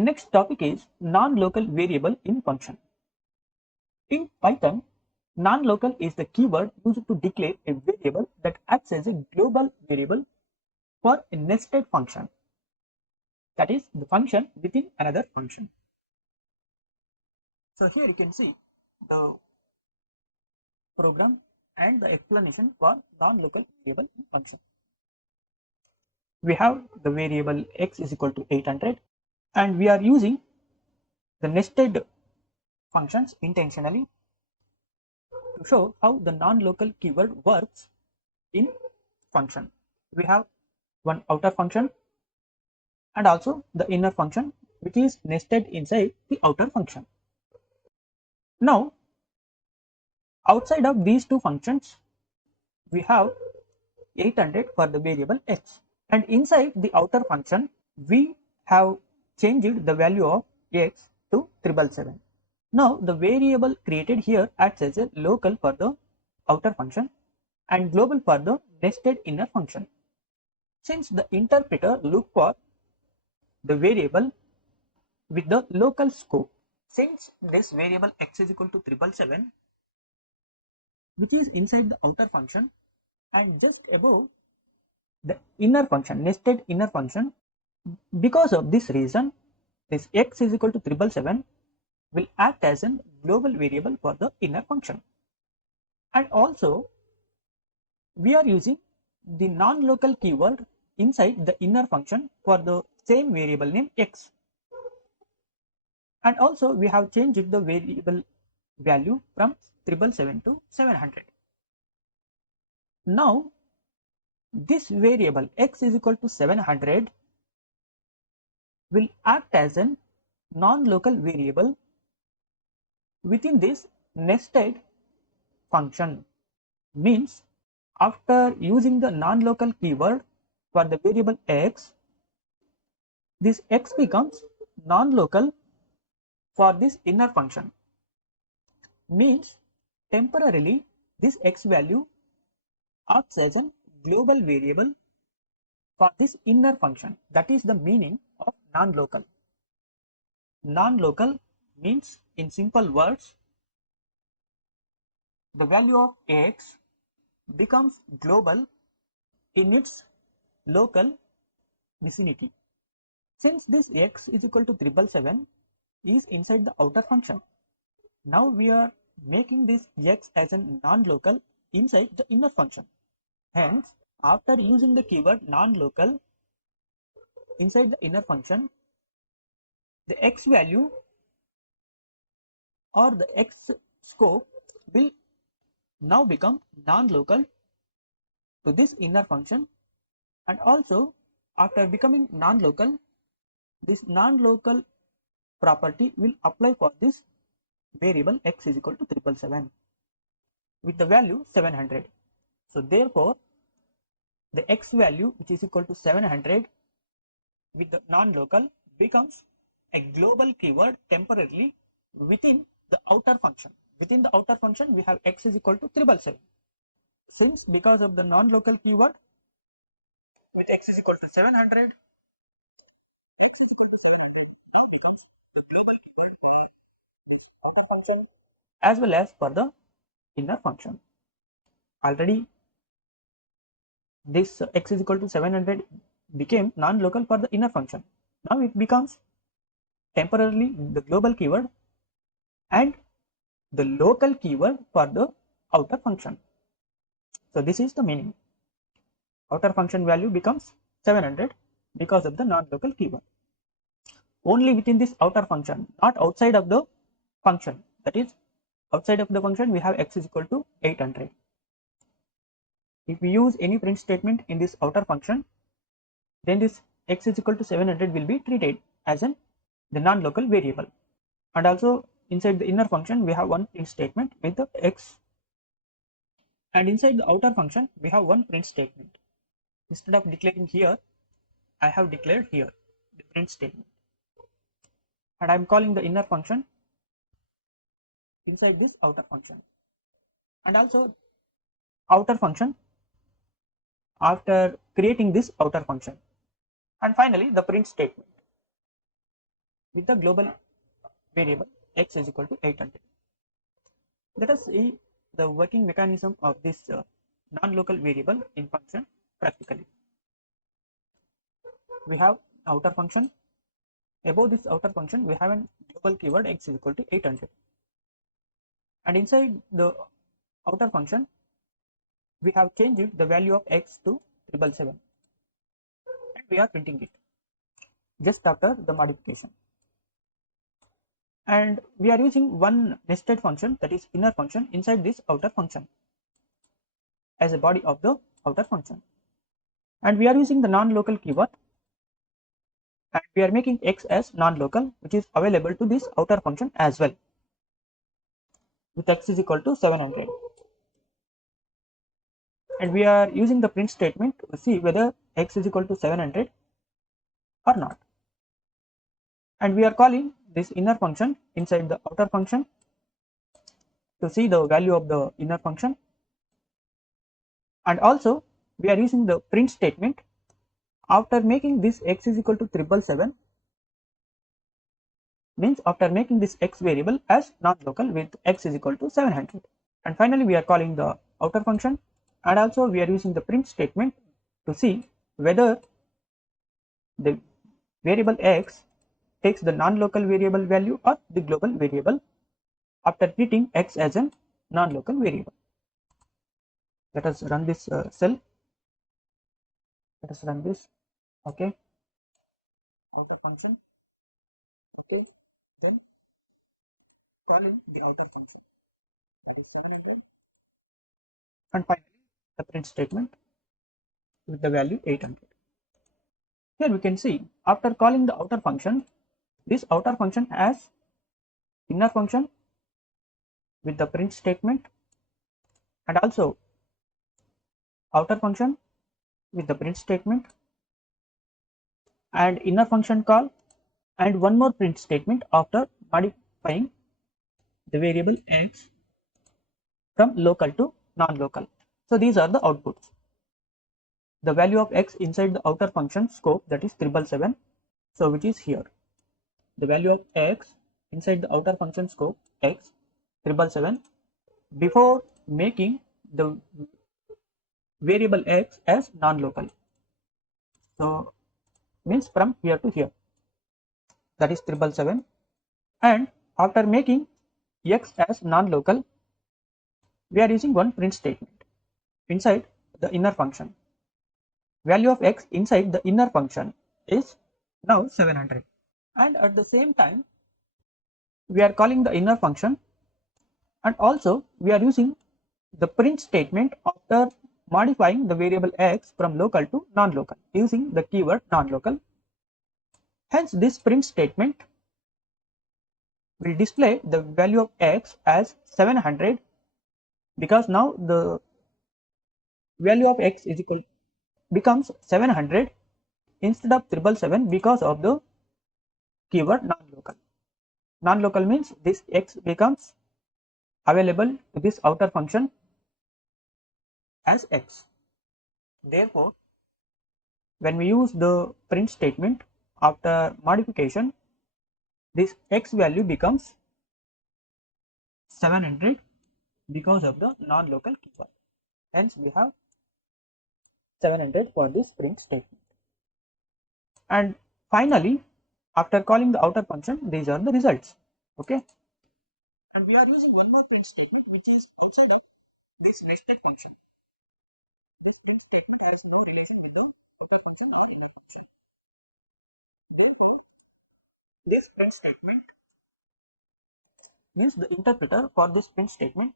The next topic is non-local variable in function. In Python, non-local is the keyword used to declare a variable that acts as a global variable for a nested function. That is the function within another function. So here you can see the program and the explanation for non-local variable in function. We have the variable x is equal to 800 and we are using the nested functions intentionally to show how the non-local keyword works in function. We have one outer function and also the inner function which is nested inside the outer function. Now outside of these two functions we have 800 for the variable x, and inside the outer function we have changed the value of x to 777. Now the variable created here acts as a local for the outer function and global for the nested inner function. Since the interpreter looks for the variable with the local scope, since this variable x is equal to 777 which is inside the outer function and just above the inner function, nested inner function, because of this reason this x is equal to 777 will act as a global variable for the inner function. And also we are using the non-local keyword inside the inner function for the same variable name x, and also we have changed the variable value from 777 to 700. Now this variable x is equal to 700 will act as a non-local variable within this nested function. Means after using the non-local keyword for the variable x, this x becomes non-local for this inner function. Means temporarily this x value acts as a global variable for this inner function. That is the meaning of non-local. Non-local means, in simple words, the value of x becomes global in its local vicinity. Since this x is equal to 777 is inside the outer function, now we are making this x as a non-local inside the inner function. Hence, after using the keyword non-local inside the inner function, the x value or the x scope will now become non-local to this inner function, and also after becoming non-local, this non-local property will apply for this variable x is equal to 777 with the value 700. So therefore the x value which is equal to 700 with the non-local becomes a global keyword temporarily within the outer function. Within the outer function we have x is equal to 777. Since because of the non-local keyword with x is equal to 700, as well as for the inner function. Already this x is equal to 700 became non-local for the inner function. Now it becomes temporarily the global keyword and the local keyword for the outer function. So this is the meaning. Outer function value becomes 700 because of the non-local keyword. Only within this outer function, not outside of the function. That is, outside of the function we have x is equal to 800. If we use any print statement in this outer function, then this x is equal to 700 will be treated as the non-local variable. And also inside the inner function we have one print statement with the x, and inside the outer function we have one print statement. Instead of declaring here, I have declared here the print statement, and I am calling the inner function inside this outer function, and also outer function after creating this outer function, and finally the print statement. with the global variable x is equal to 800. Let us see the working mechanism of this non-local variable in function practically. We have outer function. Above this outer function, we have a global keyword x is equal to 800. And inside the outer function, we have changed the value of x to 777. And we are printing it just after the modification. And we are using one nested function, that is inner function, inside this outer function as a body of the outer function. And we are using the non-local keyword, and we are making x as non-local, which is available to this outer function as well, with x is equal to 700. And we are using the print statement to see whether x is equal to 700 or not. And we are calling this inner function inside the outer function to see the value of the inner function. And also we are using the print statement after making this x is equal to 777, means after making this x variable as non-local with x is equal to 700. And finally we are calling the outer function, and also we are using the print statement to see whether the variable x takes the non-local variable value or the global variable after treating x as a non-local variable. Let us run this cell. Let us run this. Okay, outer function. Okay, then calling the outer function, that is 700, and finally the print statement with the value 800. Here we can see after calling the outer function, this outer function has inner function with the print statement, and also outer function with the print statement, and inner function call, and one more print statement after modifying the variable x from local to non-local. So these are the outputs. The value of x inside the outer function scope, that is 777, so which is here. The value of x inside the outer function scope x 777 before making the variable x as non-local. So means from here to here, that is 777, and after making x as non-local, we are using one print statement inside the inner function. Value of x inside the inner function is now 700, and at the same time we are calling the inner function, and also we are using the print statement after modifying the variable x from local to non-local using the keyword non-local. Hence this print statement will display the value of x as 700, because now the value of x is equal becomes 700 instead of 777 because of the keyword non-local. Non-local means this x becomes available to this outer function as x. Therefore, when we use the print statement after modification, this x value becomes 700 because of the non-local keyword. Hence we have 700 for this print statement. And finally, after calling the outer function, these are the results. Okay, and we are using one more print statement which is outside of this nested function. This print statement has no relation with the outer function or inner function. Therefore, this print statement means the interpreter for this print statement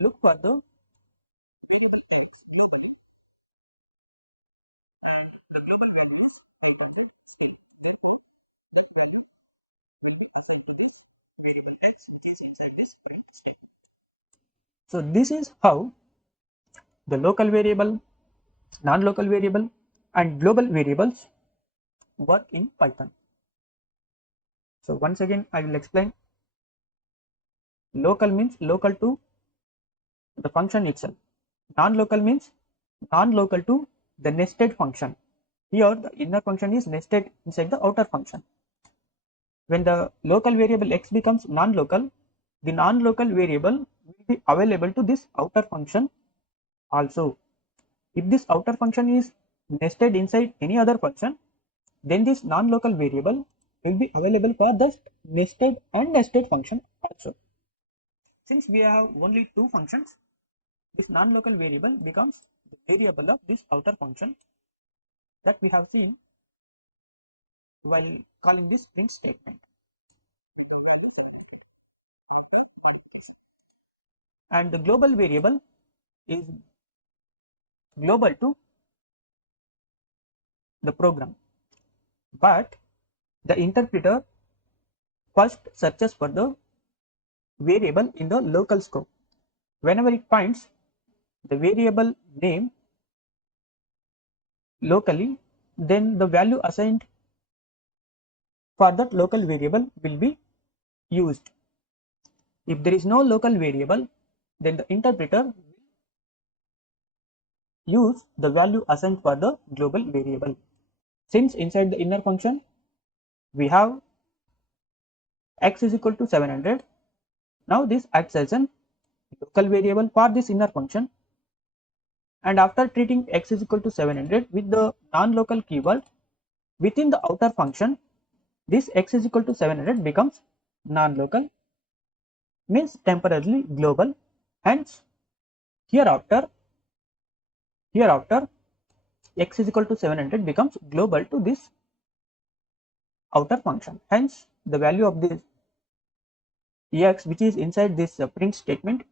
look for the variable x globally, and the global value is 12%. Therefore, that value will be assigned to this variable x which is inside this print statement. So this is how the local variable, non-local variable, and global variables work in Python. So once again I will explain. Local means local to the function itself. Non-local means non-local to the nested function. Here the inner function is nested inside the outer function. when the local variable x becomes non-local, the non-local variable will be available to this outer function also. If this outer function is nested inside any other function, then this non-local variable will be available for the nested and nested function also. Since we have only two functions, this non-local variable becomes the variable of this outer function that we have seen while calling this print statement. And the global variable is global to the program, but the interpreter first searches for the variable in the local scope. Whenever it finds the variable name locally, then the value assigned for that local variable will be used. If there is no local variable, then the interpreter will use the value assigned for the global variable. Since inside the inner function we have x is equal to 700, now this acts as an local variable for this inner function, and after treating x is equal to 700 with the non-local keyword within the outer function, this x is equal to 700 becomes non-local, means temporarily global. Hence hereafter x is equal to 700 becomes global to this outer function. Hence the value of this x which is inside this print statement,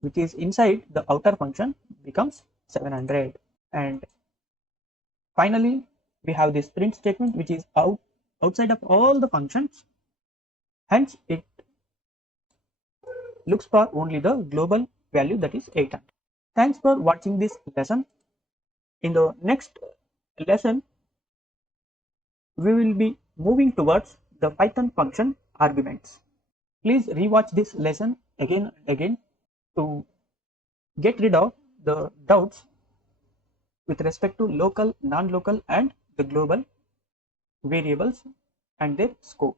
which is inside the outer function, becomes 700. And finally we have this print statement which is outside of all the functions, hence it looks for only the global value, that is 800. Thanks for watching this lesson. In the next lesson we will be moving towards the Python function arguments. Please rewatch this lesson again and again to get rid of the doubts with respect to local, non-local and the global variables and their scope.